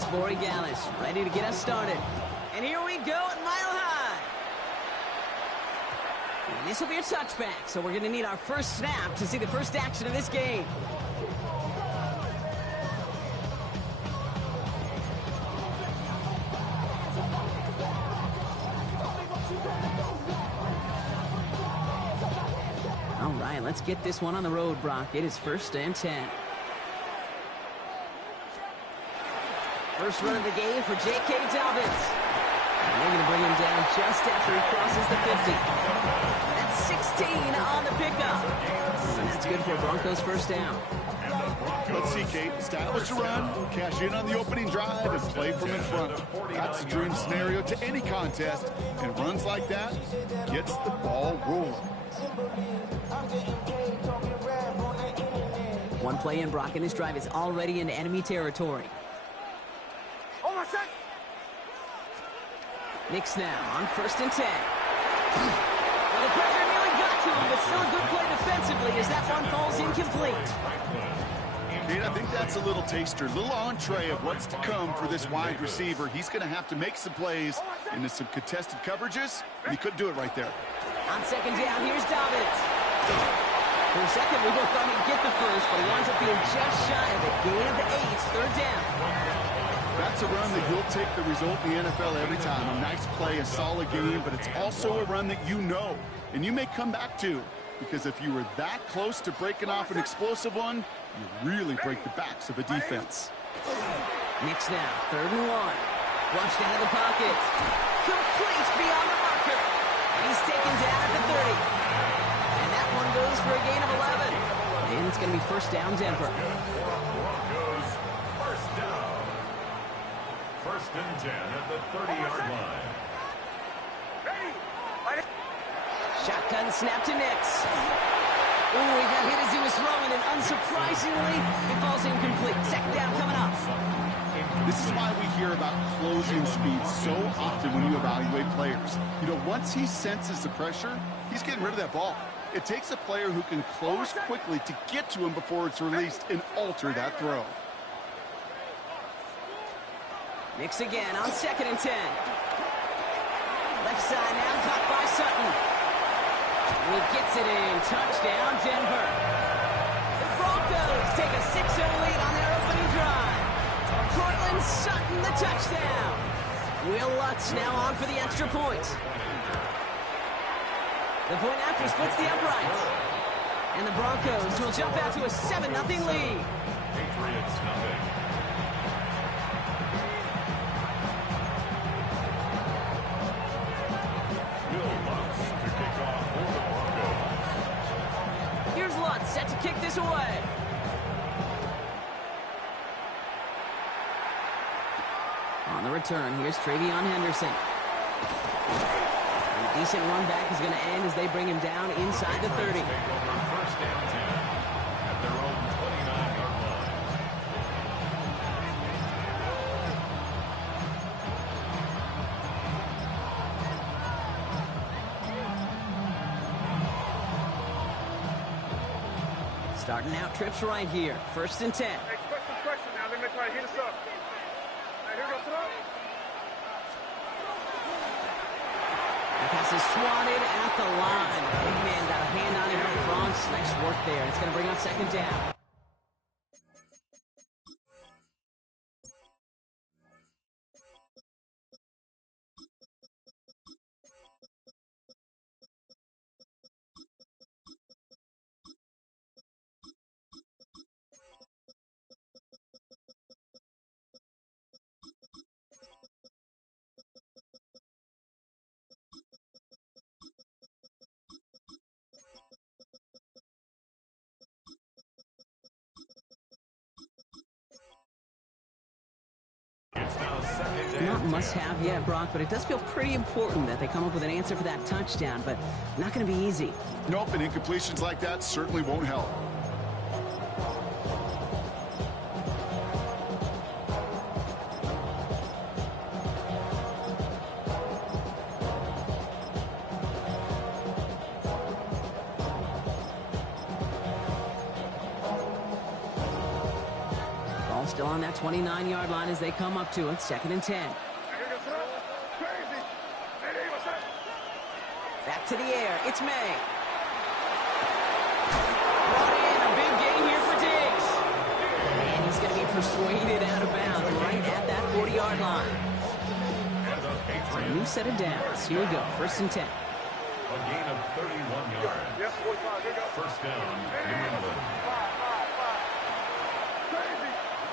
Luis Borregales, ready to get us started. And here we go at Mile High. And this will be a touchback, so we're going to need our first snap to see the first action of this game. All right, let's get this one on the road, Brock. It is 1st and 10. First run of the game for J.K. Dobbins. And they're going to bring him down just after he crosses the 50. That's 16 on the pickup. And that's good for Broncos first down. Let's see, Kate. Establish a run, cash in on the opening drive, and play from in front. That's the dream scenario to any contest. And runs like that gets the ball rolling. One play in, Brock, and this drive is already into enemy territory. Knicks now on 1st and 10. Well, the pressure nearly got to him, but still a good play defensively as that one falls incomplete. Kate, I think that's a little taster, a little entree of what's to come for this wide receiver. He's going to have to make some plays into some contested coverages, and he couldn't do it right there. On 2nd down, here's Dobbins. For a second, we both thought he'd get the first, but he winds up being just shy of the gain of the 8th, 3rd down. That's a run that he'll take the result in the NFL every time. A nice play, a solid game, but it's also a run that you know, and you may come back to, because if you were that close to breaking off an explosive one, you really break the backs of a defense. Knicks now, 3rd and 1. Flushed out of the pocket. Complete beyond the marker. And he's taken down at the 30. And that one goes for a gain of 11. And it's going to be 1st down, Denver. First and 10 at the 30-yard line. Shotgun snap to Nix. Ooh, he got hit as he was throwing, and unsurprisingly, it falls incomplete. 2nd down coming up. This is why we hear about closing speed so often when you evaluate players. You know, once he senses the pressure, he's getting rid of that ball. It takes a player who can close quickly to get to him before it's released and alter that throw. Nix again on 2nd and 10. Left side now, caught by Sutton. And he gets it in. Touchdown, Denver. The Broncos take a 6-0 lead on their opening drive. Cortland Sutton, the touchdown. Will Lutz now on for the extra point. The point after splits the uprights. And the Broncos will jump out to a 7-0 lead. Patriots nothing. Set to kick this away. On the return, here's Travion Henderson. And a decent run back is going to end as they bring him down inside the 30. First down 10 at their own 29-yard line. Starting out trips right here. 1st and 10. Hey, question now. They're going to try to hit us up. Hey, here goes up. The pass is swatted at the line. The big man got a hand on it up front. Nice work there. It's going to bring up 2nd down. Not must-have yet, Brock, but it does feel pretty important that they come up with an answer for that touchdown, but not going to be easy. Nope, and incompletions like that certainly won't help. Still on that 29-yard line as they come up to it. 2nd and 10. Back to the air. It's May. Brought in. A big gain here for Diggs. And he's going to be persuaded out of bounds right at that 40-yard line. So a new set of downs. Here we go. 1st and 10. A gain of 31 yards. Yes, 45. Here you go. First down, New England.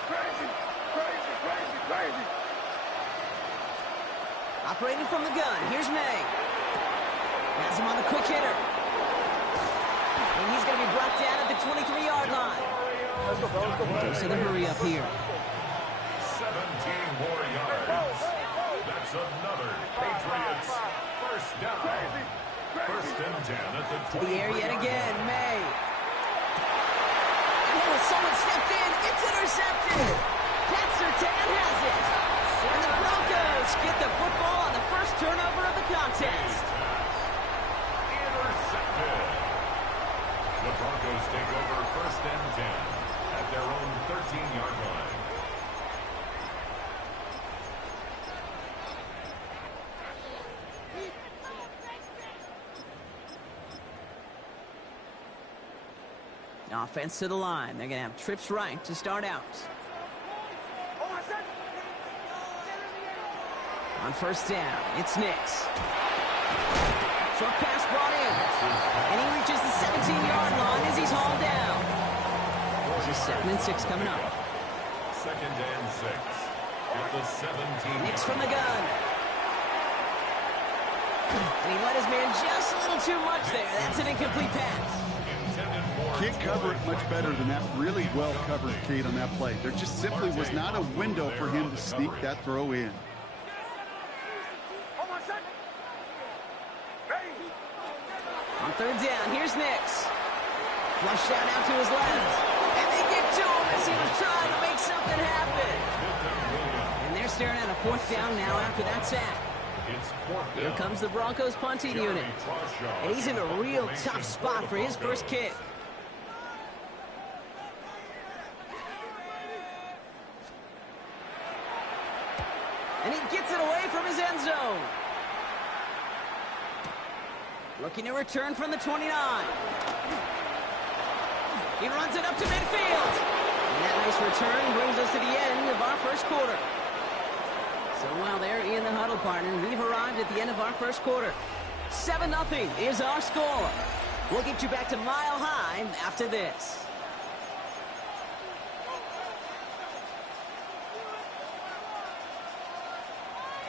Crazy. Operating from the gun. Here's May. Has him on the quick hitter. And he's going to be brought down at the 23-yard line. Goes to the hurry up here. 17 more yards. That's another Patriots first down. First and 10 at the 23. To the air yet again. May. And someone stepped in. It's intercepted. Pat Surtain has it. And the Broncos get the football on the first turnover of the contest. Intercepted. The Broncos take over 1st and 10 at their own 13-yard line. Offense to the line. They're going to have trips right to start out. On 1st down, it's Nix. Short pass brought in. And he reaches the 17-yard line as he's hauled down. This is 2nd and 6 coming up. 2nd and 6 at the 17. Nix from the gun. And he let his man just a little too much there. That's an incomplete pass. Can't cover it much better than that. Really well covered, Kate, on that play. There just simply was not a window for him to sneak that throw in. On 3rd down, here's Nix. Flushed out to his left. And they get to him as he was trying to make something happen. And they're staring at a 4th down now after that sack. Here comes the Broncos punting unit. And he's in a real tough spot for his first kick. And he gets it away from his end zone. Looking to return from the 29. He runs it up to midfield. And that nice return brings us to the end of our first quarter. So while they're in the huddle, partner, we've arrived at the end of our first quarter. 7-0 is our score. We'll get you back to Mile High after this.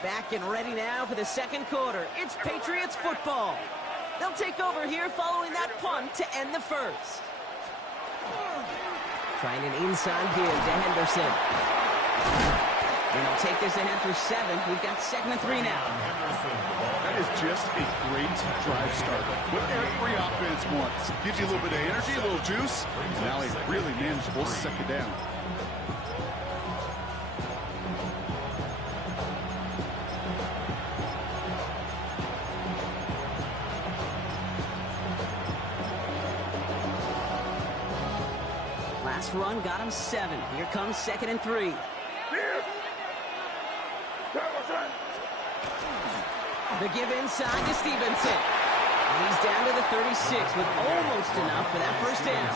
Back and ready now for the 2nd quarter. It's Patriots football. They'll take over here following that punt to end the first. Trying an inside give to Henderson. And he'll take this ahead for 7. We've got 2nd and 3 now. That is just a great drive starter. What every offense wants. Gives you a little bit of energy, a little juice. And now a really manageable 2nd down. Last run got him 7. Here comes 2nd and 3. The give inside to Stevenson. And he's down to the 36 with almost enough for that first down.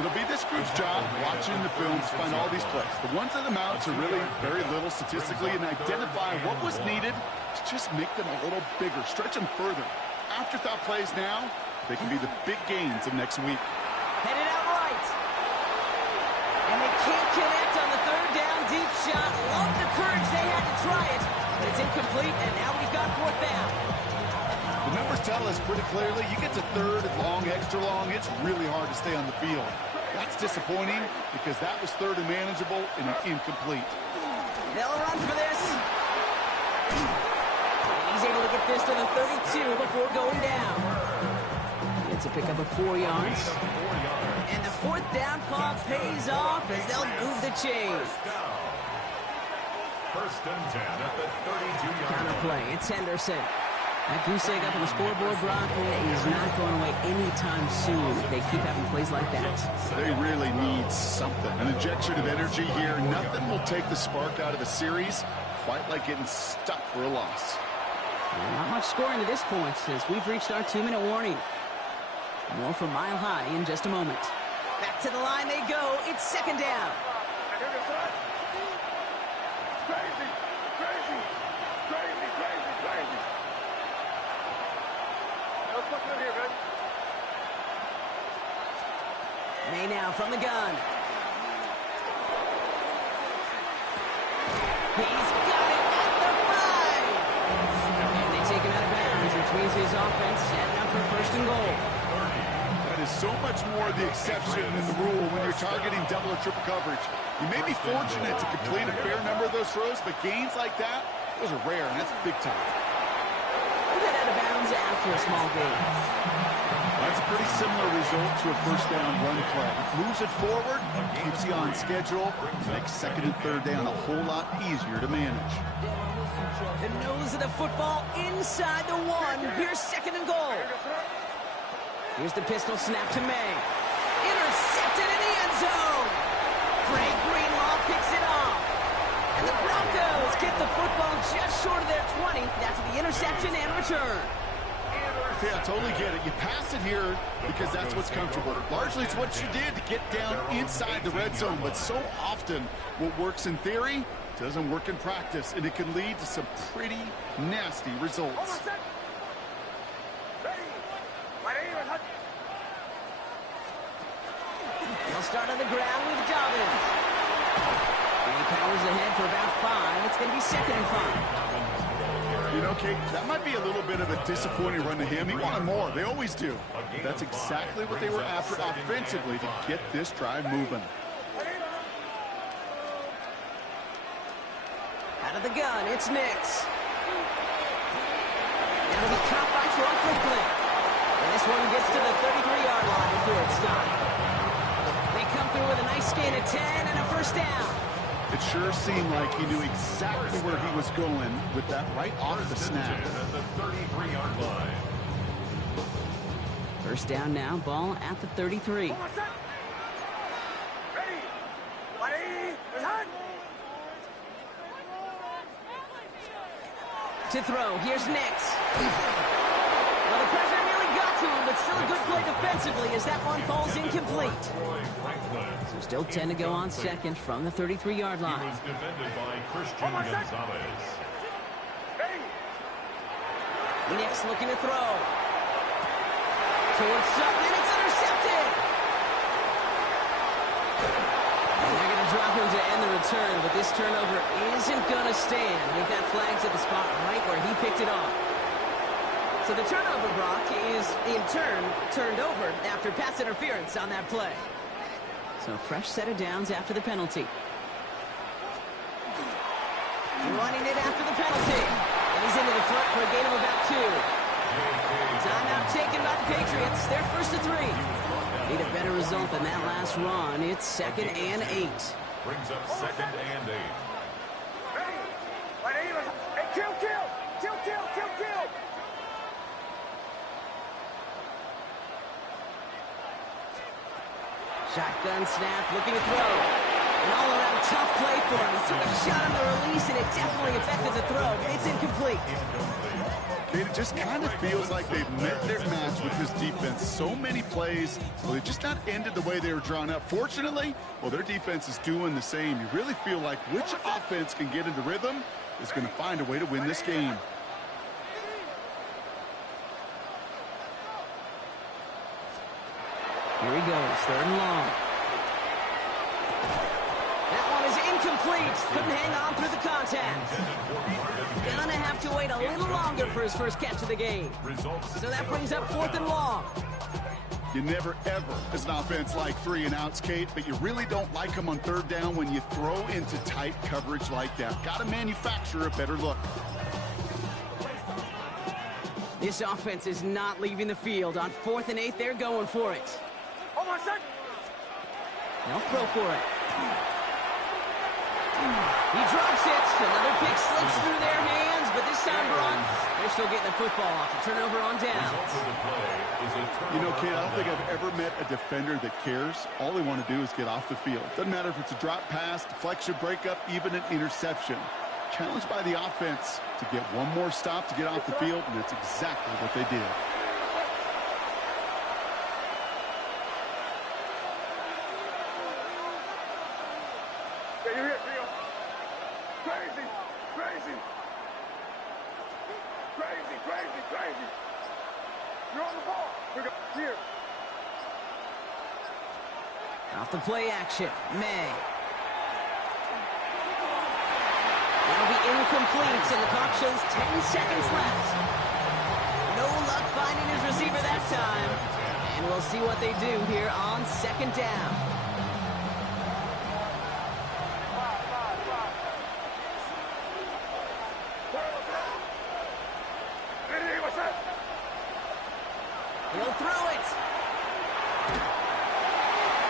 It'll be this group's job watching the film to find all these plays. The ones that amount to really very little statistically and identify what was needed to just make them a little bigger, stretch them further. Afterthought plays now, they can be the big gains of next week. Headed out right. And they can't connect on the 3rd down deep shot. Love the courage they had to try it. But it's incomplete, and now we've got 4th down. The numbers tell us pretty clearly, you get to 3rd and long, extra long, it's really hard to stay on the field. That's disappointing because that was 3rd and manageable and incomplete. They'll run for this. And he's able to get this to the 32 before going down. It's a pickup of 4 yards. And the 4th down call pays off as they'll move the chains. 1st and 10 at the 32-yard line. Counter play. It's Henderson. That goose egg up on the scoreboard, Brock, is not going away anytime soon if they keep having plays like that. They really need something. An injection of energy here. Nothing will take the spark out of a series quite like getting stuck for a loss. And not much scoring to this point as we've reached our 2-minute warning. More from Mile High in just a moment. Back to the line they go. It's second down. May now from the gun. He's got it at the 5. And they take him out of bounds, which means his offense setting up for first and goal. That is so much more the exception than the rule when you're targeting double or triple coverage. You may be fortunate to complete a fair number of those throws, but gains like that, those are rare, and that's big time. We'll get out of bounds after a small gain. That's a pretty similar result to a first down run play. Moves it forward, keeps you on schedule, makes second and third down a whole lot easier to manage. The nose of the football inside the 1. Here's second and goal. Here's the pistol snap to May. Intercepted in the end zone. Frank Greenlaw picks it off. And the Broncos get the football just short of their 20 after the interception and return. Yeah, I totally get it. You pass it here because that's what's comfortable. Largely it's what you did to get down inside the red zone, but so often what works in theory doesn't work in practice, and it can lead to some pretty nasty results. They'll start on the ground with Dobbins. He powers ahead for about 5. It's going to be second and 5. You know, Kate, that might be a little bit of a disappointing run to him. He wanted more. They always do. But that's exactly what they were after offensively to get this drive moving. Out of the gun, it's Nix. Now to be caught by Troy Franklin. And this one gets to the 33-yard line before it's stopped. They come through with a nice gain of 10 and a first down. It sure seemed like he knew exactly where he was going with that right off the snap. First down now, ball at the 33. To throw, here's Nix. Well, the pressure nearly got to him, but still a good play defensively as that one falls incomplete. So still 10 to go on second from the 33-yard line. He was defended by Christian Gonzalez. Nix looking to throw. Towards Sutton, it's intercepted. And they're going to drop him to end the return, but this turnover isn't going to stand. They've got flags at the spot right where he picked it off. So the turnover, Brock, is in turn turned over after pass interference on that play. So a fresh set of downs after the penalty. Running it after the penalty. And he's into the front for a gain of about 2. Timeout taken by the Patriots. They're first to 3. Need a better result than that last run. It's second and 8. Brings up second and 8. Shotgun snap, looking to throw. An all-around tough play for him. He took a shot on the release, and it definitely affected the throw. It's incomplete. It just kind of feels like they've met their match with this defense. So many plays, well, they just not ended the way they were drawn up. Fortunately, well, their defense is doing the same. You really feel like which offense can get into rhythm is going to find a way to win this game. Here he goes, third and long. That one is incomplete. Couldn't hang on through the contact. Gonna have to wait a little longer for his first catch of the game. So that brings up fourth and long. You never, ever, as an offense, like 3 and outs, Kate, but you really don't like them on third down when you throw into tight coverage like that. Got to manufacture a better look. This offense is not leaving the field. On 4th and 8, they're going for it. They'll throw for it. He drops it. Another pick slips through their hands, but this time, Brock, they're still getting the football off. A turnover on downs. You know, Kate, I don't think I've ever met a defender that cares. All they want to do is get off the field. Doesn't matter if it's a drop pass, deflection, breakup, even an interception. Challenged by the offense to get one more stop to get off the field, and that's exactly what they did. You're here, Rio. Crazy, crazy. Crazy, crazy, crazy. You're on the ball. Here. Off the play action, May. That'll be incomplete, and the clock shows 10 seconds left. No luck finding his receiver that time. And we'll see what they do here on second down. He'll throw it.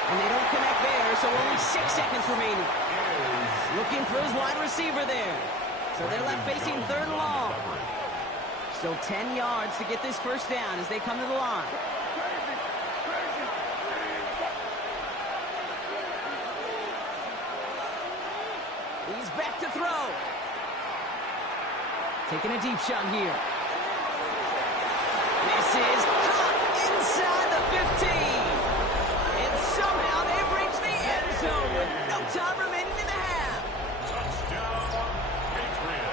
And they don't connect there, so only 6 seconds remaining. Looking for his wide receiver there. So they're left facing third and long. Still 10 yards to get this first down as they come to the line. He's back to throw. Taking a deep shot here. This is caught inside the 15. And somehow they've reached the end zone with no time remaining in the half.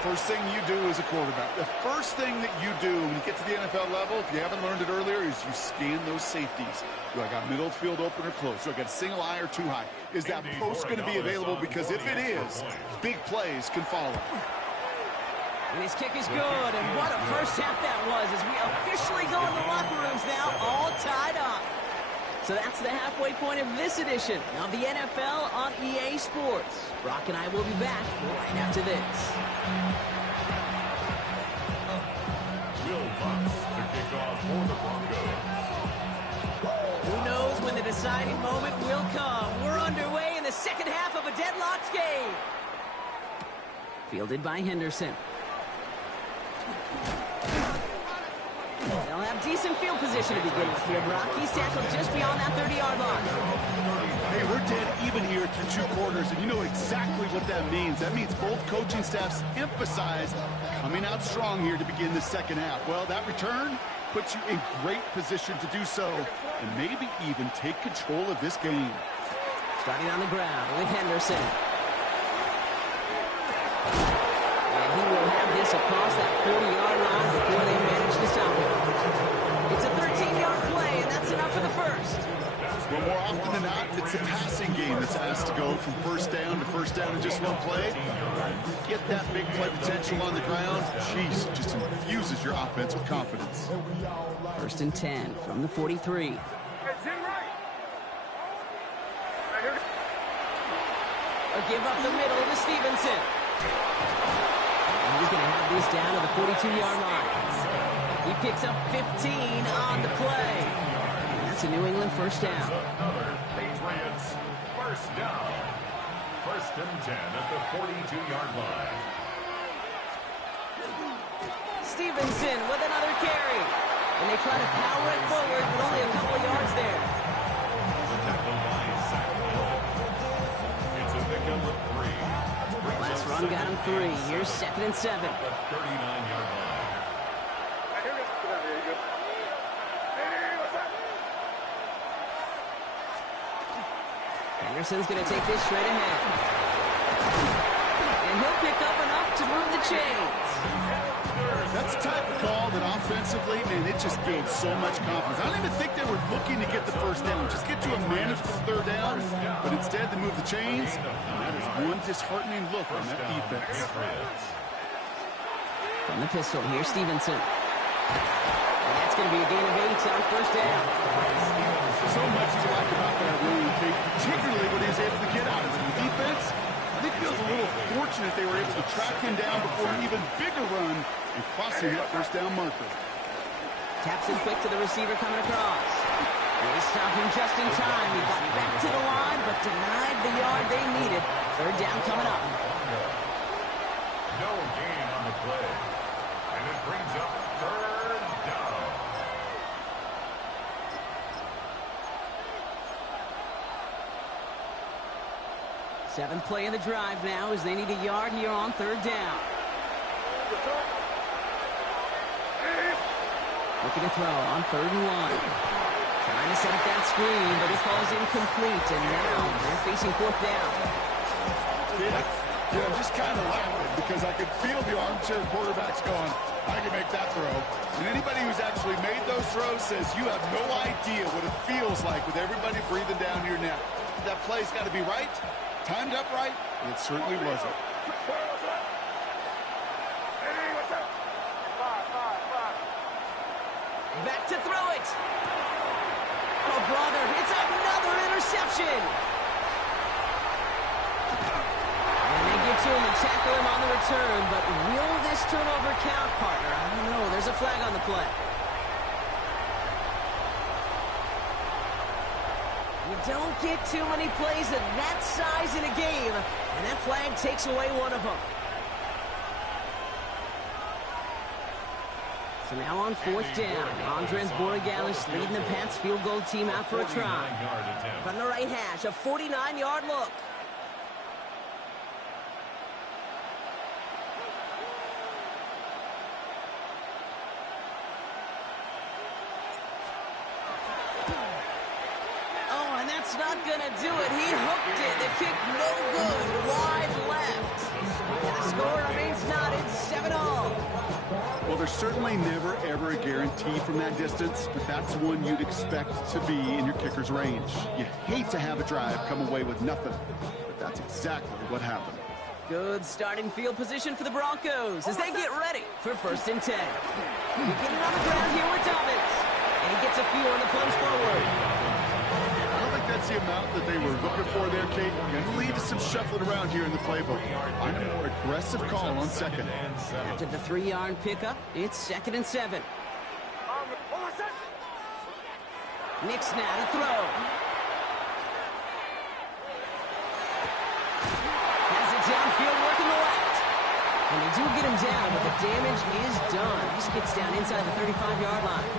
First thing you do as a quarterback, the first thing that you do when you get to the NFL level, if you haven't learned it earlier, is you scan those safeties. Do I got middle field open or close? Do I got a single eye or too high? Is that post going to be available? Because if it is, big plays can follow. And his kick is good, and what a first half that was as we officially go in the locker rooms now, all tied up. So that's the halfway point of this edition of the NFL on EA Sports. Brock and I will be back right after this. Will Fox to kick off for the Broncos. Who knows when the deciding moment will come. We're underway in the second half of a deadlocked game. Fielded by Henderson. They'll have decent field position to begin with here, Brock. He's tackled just beyond that 30-yard line. Hey, we're dead even here through 2 quarters, and you know exactly what that means. That means both coaching staffs emphasize coming out strong here to begin the second half. Well, that return puts you in great position to do so, and maybe even take control of this game. Starting on the ground with Henderson. And he will have this across that 40-yard line before they manage to stop him. It's a 13-yard play, and that's enough for the first. Well, more often than not, it's the passing game that's asked to go from first down in just one play. Get that big play potential on the ground. Jeez, just infuses your offense with confidence. First and 10 from the 43. A give up the middle to Stevenson. And he's going to have this down to the 42-yard line. He picks up 15 on the play. And that's a New England first down. Another Patriots first down. First and 10 at the 42-yard line. Stevenson with another carry. And they try to power it forward with only a couple of yards there. The tackle by Zach Hill. It's a pickup of 3. Last run got him 3. Here's second and 7. The 39-yard line. Henderson's going to take this straight ahead. And he'll pick up enough to move the chains. That's the type of call that offensively, man, it just builds so much confidence. I don't even think they were looking to get the first down. Just get to a manageable third down. But instead, they move the chains. And that is one disheartening look on that defense. From the pistol, here's Stevenson. And that's going to be a gain of 8 on first down. So much to like about that run, particularly when he was able to get out of it. The defense, I think, feels a little fortunate they were able to track him down before an even bigger run and crossing that first down marker. Taps it quick to the receiver coming across. They stopped him just in time. He got back to the line, but denied the yard they needed Third down coming up. No gain on the play. And it brings up third down. Seventh play of the drive now as they need a yard here on third down. Looking to throw on 3rd and 1. Trying to set up that screen, but it falls incomplete, and now they're facing 4th down. Yeah, I'm just kind of laughing because I could feel the armchair quarterbacks going, I can make that throw. And anybody who's actually made those throws says you have no idea what it feels like with everybody breathing down your neck. That play's got to be right, timed up right, and it certainly wasn't. Back to throw it. Oh, brother, it's another interception. And they get to him and tackle him on the return, but will this turnover count, partner? I don't know. There's a flag on the play. You don't get too many plays of that size in a game, and that flag takes away one of them. So now on 4th down, Andres Borregales leading the Pats field goal team out for a try. From the right hash, a 49-yard look. Oh, and that's not going to do it. He hooked it. The kick no good. Wide left. And the score remains knotted 7-all. Well, there's certainly never, ever a guarantee from that distance, but that's one you'd expect to be in your kicker's range. You hate to have a drive come away with nothing, but that's exactly what happened. Good starting field position for the Broncos as they get ready for 1st and 10. Beginning on the ground here with Dobbins. And he gets a few on the plunge forward. I don't think that's the amount that they were looking for there, Kate. Going to lead to some shuffling around here in the playbook. Find a more aggressive call on 2nd. After the 3-yard pickup, it's 2nd and 7. Nick's now to throw. Has it downfield working the left. And they do get him down, but the damage is done. He skids down inside the 35-yard line.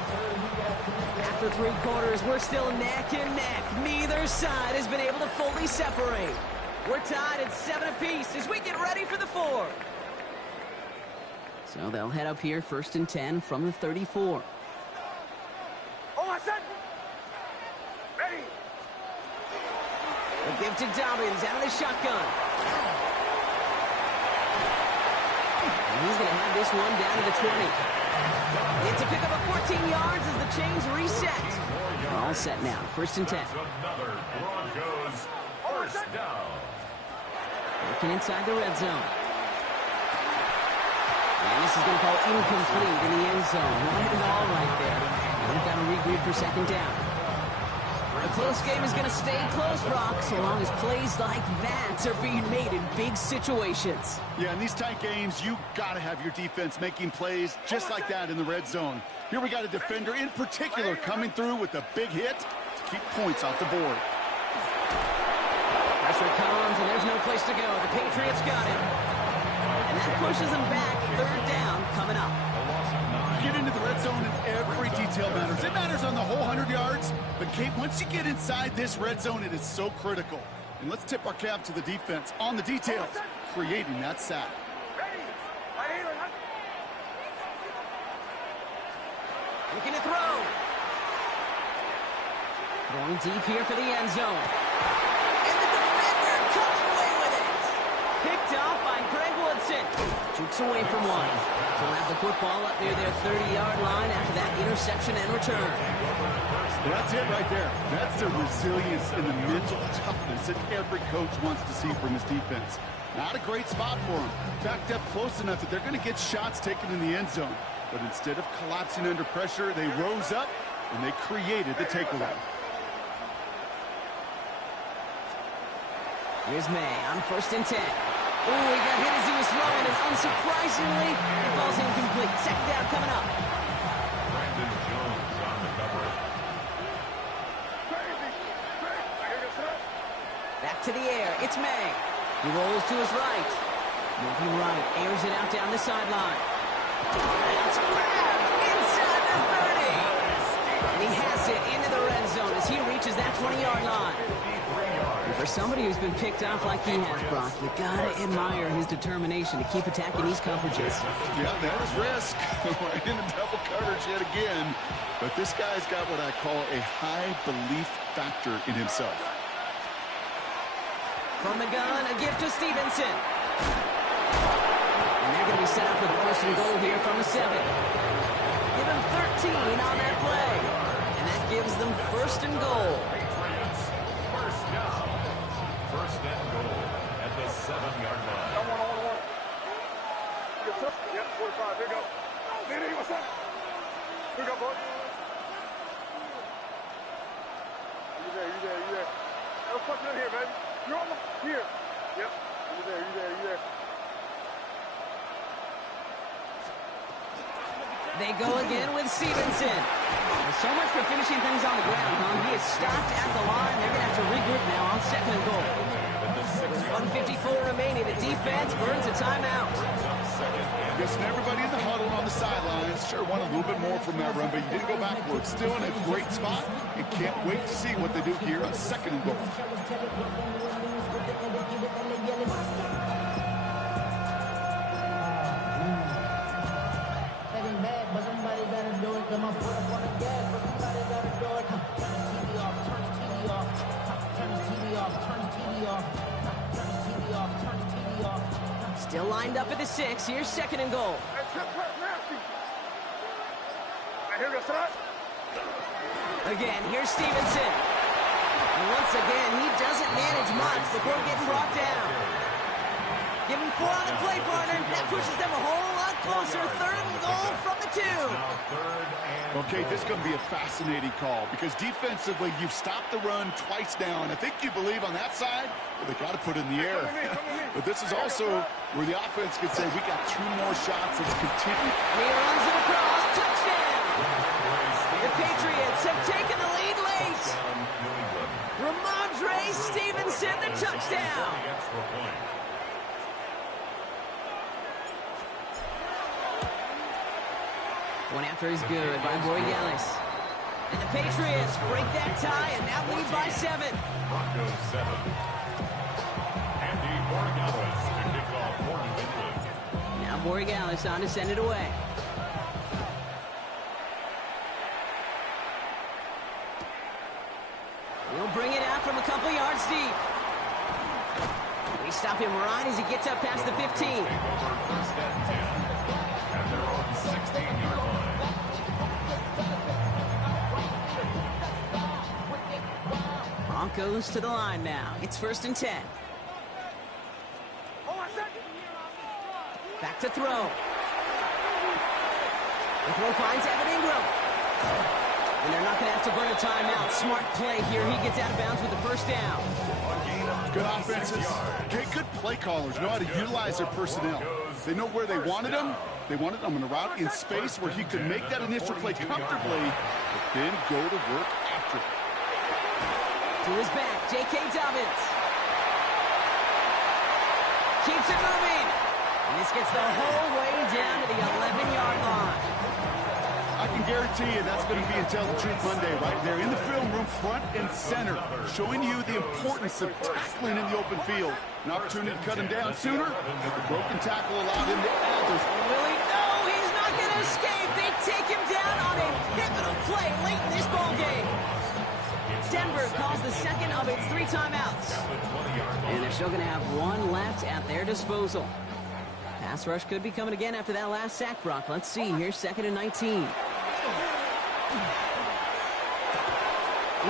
After 3 quarters, we're still neck and neck. Neither side has been able to fully separate. We're tied at 7 apiece as we get ready for the 4th. So they'll head up here 1st and 10 from the 34. The give to Dobbins out of the shotgun. And he's going to have this one down to the 20. It's a pickup of 14 yards as the chains reset. They're all set now. 1st and 10. Another Broncos first down. Working inside the red zone. And this is going to fall incomplete in the end zone. Wanted it all right there. Now they've got to regroup for 2nd down. The close game is going to stay close, Brock, so long as plays like that are being made in big situations. Yeah, in these tight games, you got to have your defense making plays just like that in the red zone. Here we got a defender in particular coming through with a big hit to keep points off the board. Pressure comes, and there's no place to go. The Patriots got it. And that pushes them back. 3rd down coming up. Get into the red zone and every detail matters. It matters on the whole 100 yards. But, Kate, once you get inside this red zone, it is so critical. And let's tip our cap to the defense on the details, creating that sack. Looking to throw. Going deep here for the end zone. And the defender comes away with it. Picked off by Greg Woodson. Jukes away from one. He'll have the football up near their 30-yard line after that interception and return. Well, that's it right there. That's the resilience and the mental toughness that every coach wants to see from his defense. Not a great spot for him. Backed up close enough that they're going to get shots taken in the end zone. But instead of collapsing under pressure, they rose up and they created the takeaway. Here's May on 1st and 10. Oh, he got hit as he was throwing, and unsurprisingly, it falls incomplete. 2nd down coming up. Brandon Jones on the coverage. Back to the air. It's May. He rolls to his right. Moving right, airs it out down the sideline. It's grabbed inside the 30. And he has it into the red zone as he reaches that 20-yard line. And for somebody who's been picked off like he has, Brock, you gotta admire his determination to keep attacking these coverages. Yeah, that is risk. We're in a double coverage yet again. But this guy's got what I call a high belief factor in himself. From the gun, a gift to Stevenson. And they're going to be set up with a first and goal here from the 7. Give him 13 on that play. And that gives them first and goal. Patriots, first down. First and goal at the 7-yard line. One. Yep, 45. Here you go. Diddy, what's up? Here you go, boy. You there. Let's punch it in here, baby. You're on the here. Yep. You there. They go again with Stevenson. So much for finishing things on the ground, huh? He is stopped at the line. They're going to have to regroup now on second and goal. With 1:54 remaining, the defense burns a timeout. Guessing everybody in the huddle on the sidelines sure wanted a little bit more from that run, but you didn't go backwards. Still in a great spot, and can't wait to see what they do here on second and goal. Still lined up at the 6. Here's second and goal. Again, here's Stevenson. And once again, he doesn't manage much before getting brought down. Give him 4 on the play, partner. That pushes them a whole lot closer. Third and goal from the 2. Okay, this is going to be a fascinating call because defensively, you've stopped the run twice now, and I think you believe on that side, well, they got to put it in the air. But this is also where the offense can say, we got 2 more shots. Let's continue. He runs it across. Touchdown. The Patriots have taken the lead late. Ramondre Stevenson, the touchdown. One after is good by Borregales. And the Patriots break that tie and now lead by 7. Broncos 7. Andy Borregales to kick off for New England. Now Borregales on to send it away. He'll bring it out from a couple yards deep. We stop him right as he gets up past the 15. Take over first and 10 at their own 16-yard line. Broncos to the line now. It's first and 10. Back to throw. The throw finds Evan Ingram. And they're not going to have to burn a timeout. Smart play here. He gets out of bounds with the first down. Good offenses. Okay, good play callers know how to utilize their personnel. They know where they wanted him. They wanted him on a route in space where he could make that initial play comfortably, but then go to work after it. To his back, J.K. Dobbins. Keeps it moving. And this gets the whole way down to the 11-yard line. I can guarantee you that's going to be Tell the Truth Monday right there in the film room, front and center, showing you the importance of tackling in the open field. An opportunity to cut him down sooner. The broken tackle allowed him to add those. Willie, no, he's not going to escape. They take him down on a pivotal play late in this ball game. Denver calls the second of its 3 timeouts. And they're still going to have 1 left at their disposal. Pass rush could be coming again after that last sack, Brock. Let's see. Here's second and 19. He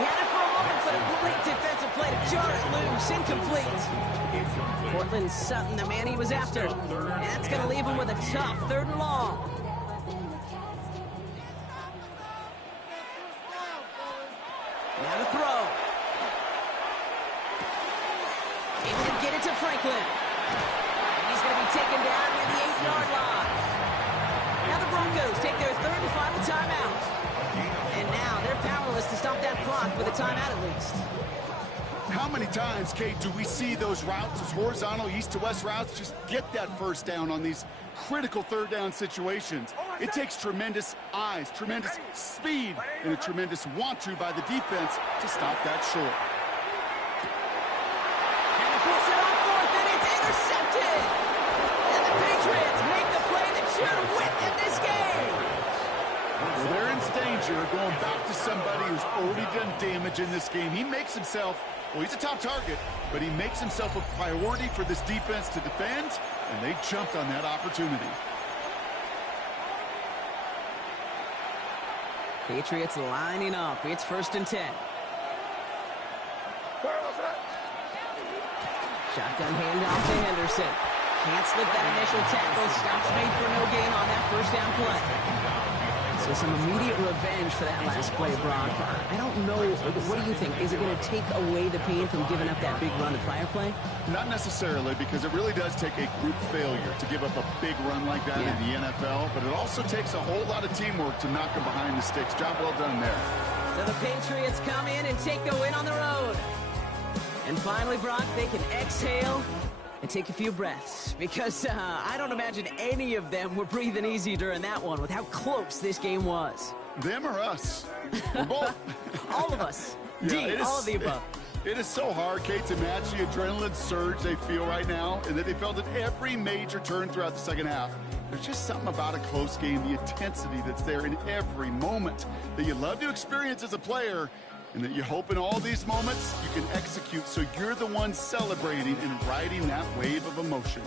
had it for a moment, but a great defensive play to jar it loose. Incomplete. Cortland Sutton, the man he was after. And that's going to leave him with a tough 3rd and long. Now the throw. Able to get it to Franklin. And he's going to be taken down near the 8-yard line. Now the Broncos take their 3rd and final timeout. And now they're powerless to stop that clock with a timeout at least. How many times, Kate, do we see those routes, those horizontal east-to-west routes, just get that first down on these critical third down situations? It takes tremendous eyes, tremendous speed, and a tremendous want-to by the defense to stop that short. And they force it on fourth, and it's intercepted! And the Patriots make the play that should win in this game! Well, they're in danger of going back to somebody who's already done damage in this game. He makes himself, well, he's a top target, but he makes himself a priority for this defense to defend, and they jumped on that opportunity. Patriots lining up. It's 1st and 10. Shotgun handoff to Henderson. Can't slip that initial tackle. Stops made for no gain on that first down play. So some immediate revenge for that last play, Brock. I don't know. What do you think? Is it going to take away the pain from giving up that big run the prior play? Not necessarily, because it really does take a group failure to give up a big run like that in the NFL, but it also takes a whole lot of teamwork to knock them behind the sticks. Job well done there. So the Patriots come in and take the win on the road. And finally, Brock, they can exhale and take a few breaths, because I don't imagine any of them were breathing easy during that one with how close this game was. Them or us? We're both. All of us. Yeah, all of the above. It is so hard, Kate, to match the adrenaline surge they feel right now, and that they felt at every major turn throughout the second half. There's just something about a close game, the intensity that's there in every moment that you love to experience as a player, and that you hope in all these moments you can execute so you're the one celebrating and riding that wave of emotion.